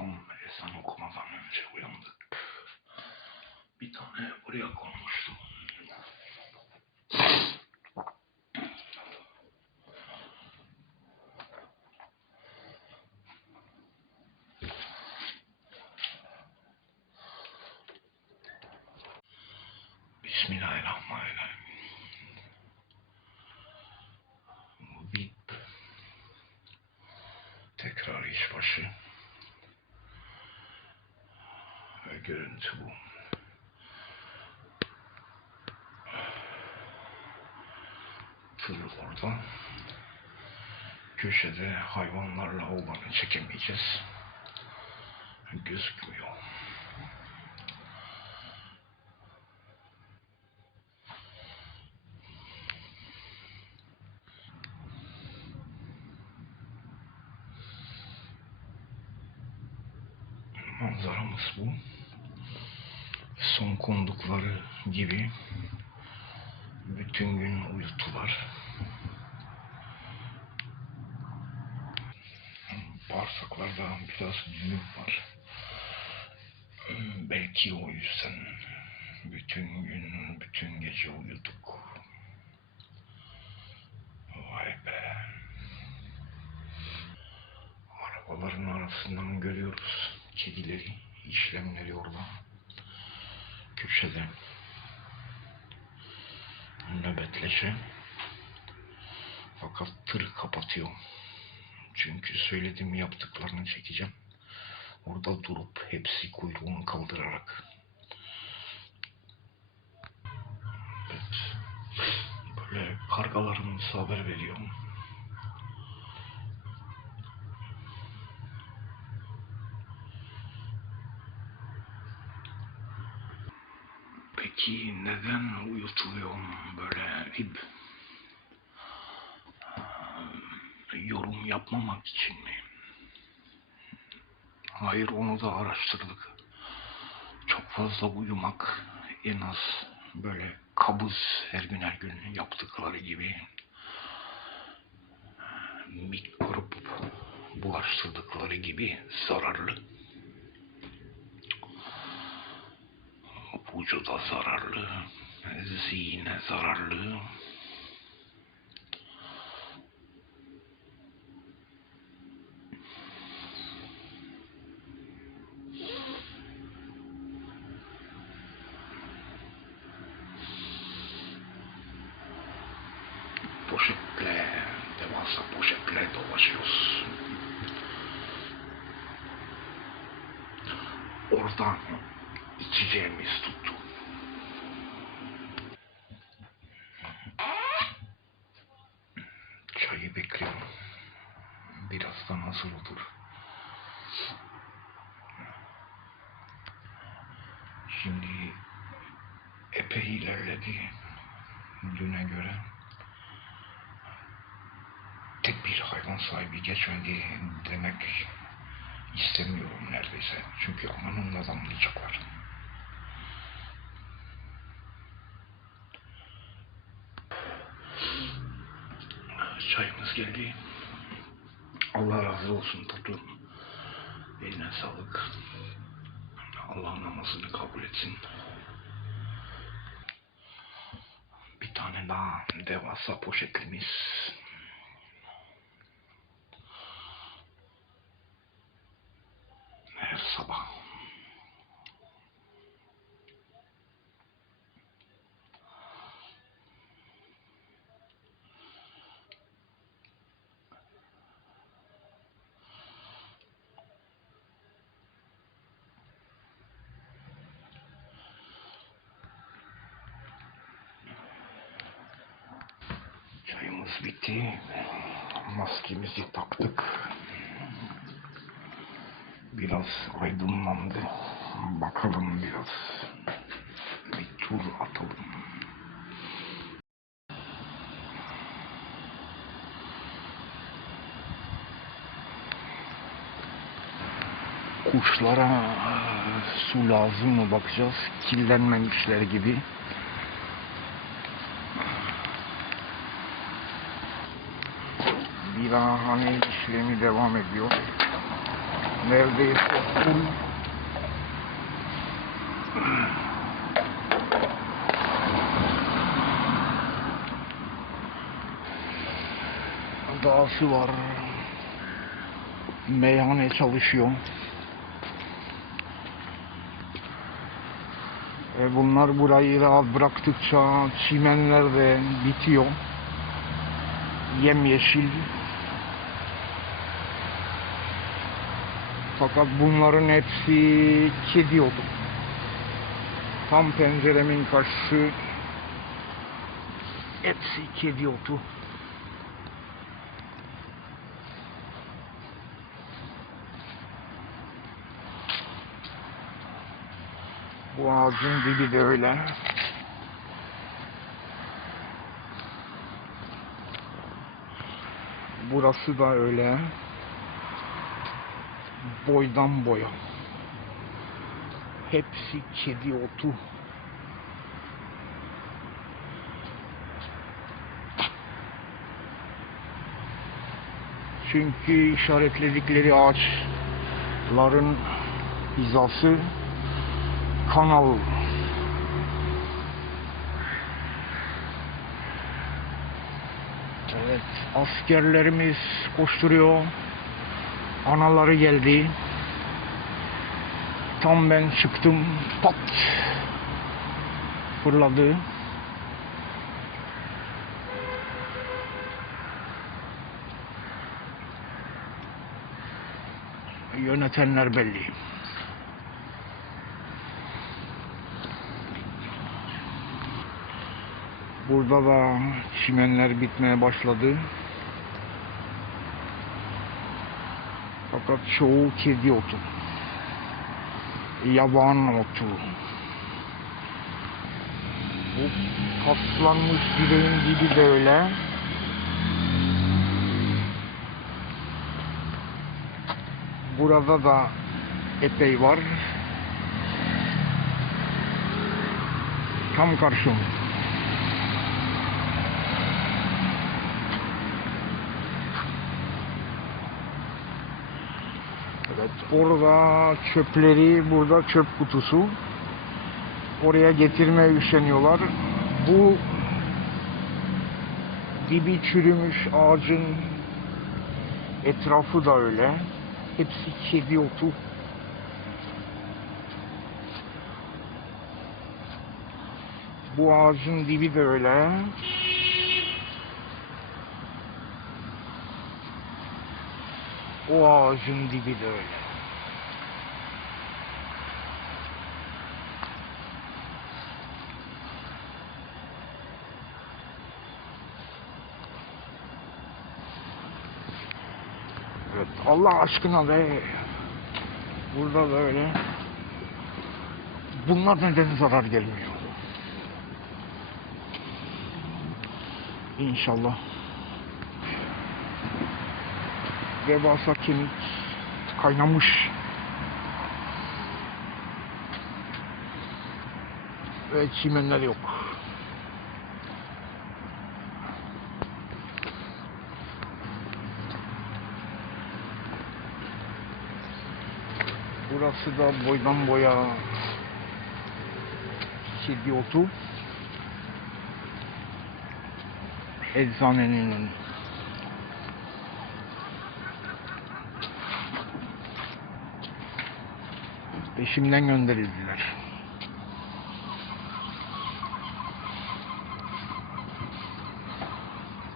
Tam ezan okumadan önce uyandık. Bir tane buraya konmuştu. Bismillahirrahmanirrahim. Bip. Tekrar işbaşı. Ve görüntü bu. Tır orada. Köşede hayvanlarla olanı çekemeyeceğiz. Gözükmüyor. Manzaramız bu. Son kondukları gibi bütün gün uyuttular. Bağırsaklarda biraz düğüm var. Belki o yüzden bütün gün, bütün gece uyuduk. Vay be. Arabaların arasından görüyoruz kedileri, işlemleri orada. Köşede. Nöbetleşe. Fakat tır kapatıyor. Çünkü söylediğim yaptıklarını çekeceğim. Orada durup hepsi kuyruğunu kaldırarak. Evet. Böyle kargalarımız haber veriyorum. Peki neden uyutuluyorum böyle rib? Yorum yapmamak için mi? Hayır onu da araştırdık. Çok fazla uyumak en az böyle kabız her gün her gün yaptıkları gibi mikrop bulaştırdıkları gibi zararlı. Vücuda zararlı, zihne zararlı. Poşetle, devasa poşetle dolaşıyoruz. Oradan içeceğimiz tuttu. Şimdi epey ilerledi düne göre. Tek bir hayvan sahibi geçmedi demek istemiyorum neredeyse. Çünkü amanın adamlayacaklar. Çayımız geldi. Allah razı olsun Tatu. Eline sağlık. Allah namazını kabul etsin. Bir tane daha devasa poşetlimiz. Her sabah. Çayımız bitti. Maskemizi taktık. Biraz aydınlandı. Bakalım biraz. Bir tur atalım. Kuşlara su lazım mı bakacağız. Kirlenmemişler gibi. Bilahane işlemi devam ediyor. Neredeyse full. Dağısı var. Meyhane çalışıyor. E bunlar burayı rahat bıraktıkça çimenler de bitiyor. Yemyeşil. Fakat bunların hepsi kedi otu. Tam penceremin karşısı hepsi kedi otu. Bu ağacın dibi de öyle. Burası da öyle. Boydan boya. Hepsi kedi otu. Çünkü işaretledikleri ağaçların hizası kanal. Evet, askerlerimiz koşturuyor. Anaları geldi. Tam ben çıktım, pat fırladı. Yönetenler belli. Burada da çimenler bitmeye başladı. Fakat çoğu kedi otu. Yaban otu. Bu paslanmış direğin dibi de öyle. Burada da epey var. Tam karşım. Evet, orada çöpleri, burada çöp kutusu. Oraya getirmeye üşeniyorlar. Bu dibi çürümüş ağacın etrafı da öyle. Hepsi kedi otu. Bu ağacın dibi de öyle. O ağacın dibi de öyle. Evet, Allah aşkına be. Burada da öyle. Bunlar neden zarar gelmiyor? İnşallah. Devasa kemik kaynamış. Ve çimenler yok. Burası da boydan boya kedi otu. Eczanenin. Peşimden gönderildiler.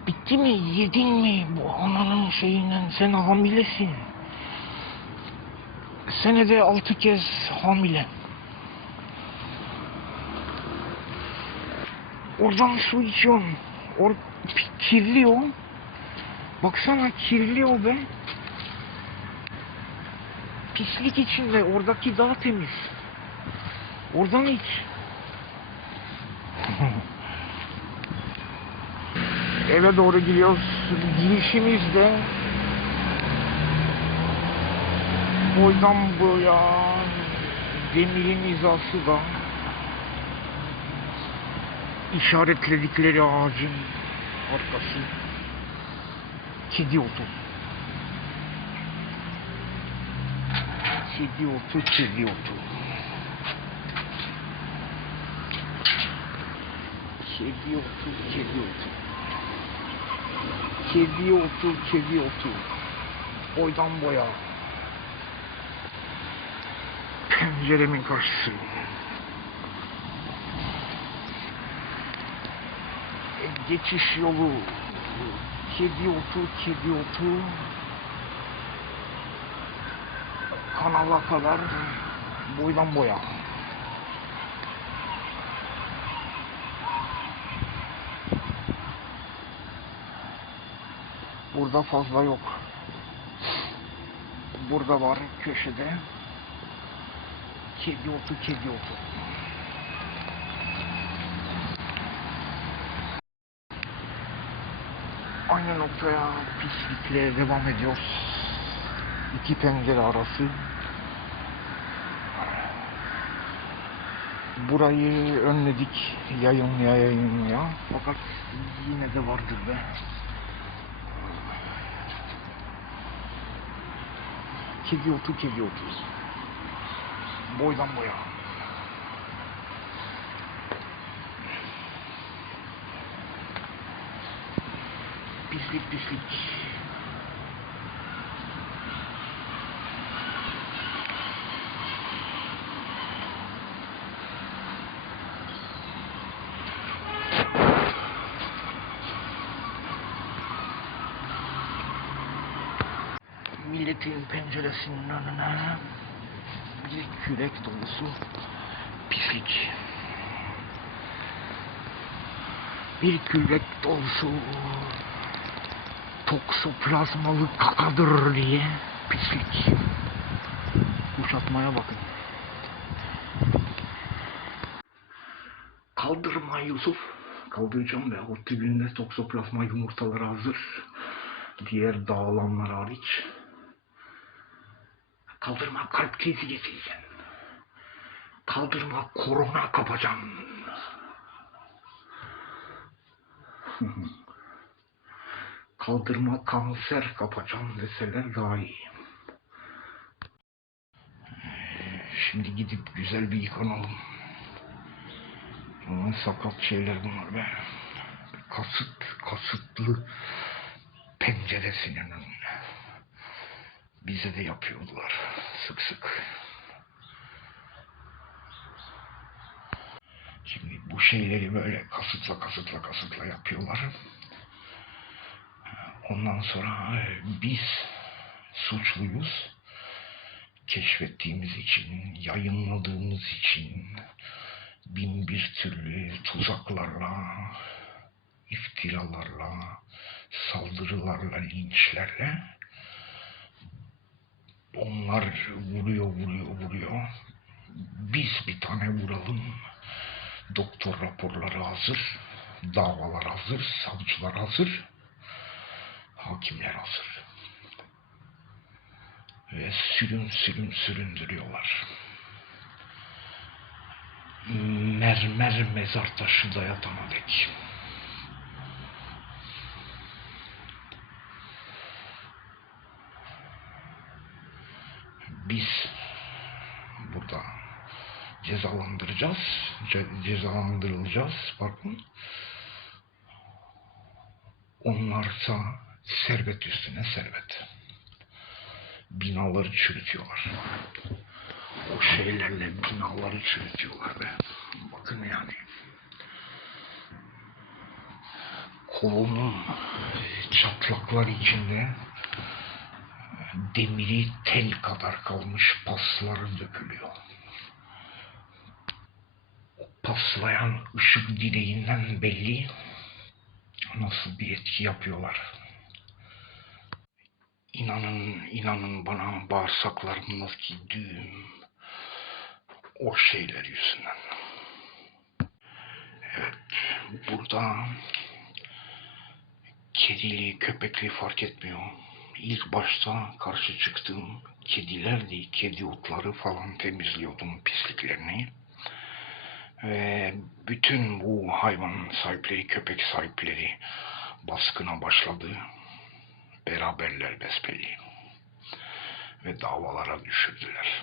Bitti mi? Yedin mi? Bu ananın şeyinden sen hamilesin. Senede altı kez hamile. Oradan su içiyorsun. Or kirli o. Baksana kirli o be. Pislik içinde. Oradaki daha temiz. Oradan iç. Eve doğru gidiyoruz. Girişimizde boydan boya demirin hizası da işaretledikleri ağacın arkası kedi otu. Kedi otu, kedi otu. Kedi otu, kedi otu. Kedi otu, kedi otu. Boydan boya. Penceremin karşısı. Geçiş yolu. Kedi otu, kedi otu. Kanala kadar boydan boya. Burada fazla yok. Burada var köşede. Kedi otu, kedi otu. Aynı noktaya pislikle devam ediyoruz. İki pencere arası. Burayı önledik yayınlaya yayınlaya. Fakat yine de vardır be. Kedi otu, kedi otu. Boydan boya. Pislik pislik. Milletin penceresinin önüne bir kürek dolusu pislik. Bir kürek dolusu toksoplazmalı kakadır diye pislik. Kuşatmaya bakın. Kaldırma Yusuf. Kaldıracağım ve o tübünde toksoplazma yumurtaları hazır. Diğer dağılanlar hariç. Kaldırma kalp krizi geçireceksin. Kaldırma korona kapacaksın. Kaldırma kanser kapacaksın deseler daha iyi. Şimdi gidip güzel bir yıkanalım. Aman sakat şeyler bunlar be. Kasıt, kasıtlı penceresinin önüne. Bize de yapıyordular sık sık. Şimdi bu şeyleri böyle kasıtla kasıtla kasıtla yapıyorlar. Ondan sonra e, biz suçluyuz. Keşfettiğimiz için, yayınladığımız için bin bir türlü tuzaklarla, iftiralarla, saldırılarla, linçlerle onlar vuruyor, vuruyor, vuruyor. Biz bir tane vuralım. Doktor raporları hazır. Davalar hazır. Savcılar hazır. Hakimler hazır. Ve sürüm sürüm süründürüyorlar. Mermer mezar taşı dayatana dek. biz cezalandıracağız, ce- cezalandırılacağız, pardon. Onlarsa servet üstüne servet. Binaları çürütüyorlar. O şeylerle binaları çürütüyorlar be. Bakın yani. Kolonun çatlaklar içinde demiri tel kadar kalmış pasları dökülüyor. Paslayan ışık direğinden belli nasıl bir etki yapıyorlar. İnanın, inanın bana bağırsaklarımdaki düğüm o şeyler yüzünden. Evet, burada kedili, köpekli fark etmiyor ilk başta karşı çıktığım kedilerdi. Kedi otları falan temizliyordum pisliklerini. Ve bütün bu hayvan sahipleri, köpek sahipleri baskına başladı. Beraberler besbelli. ve davalara düşürdüler.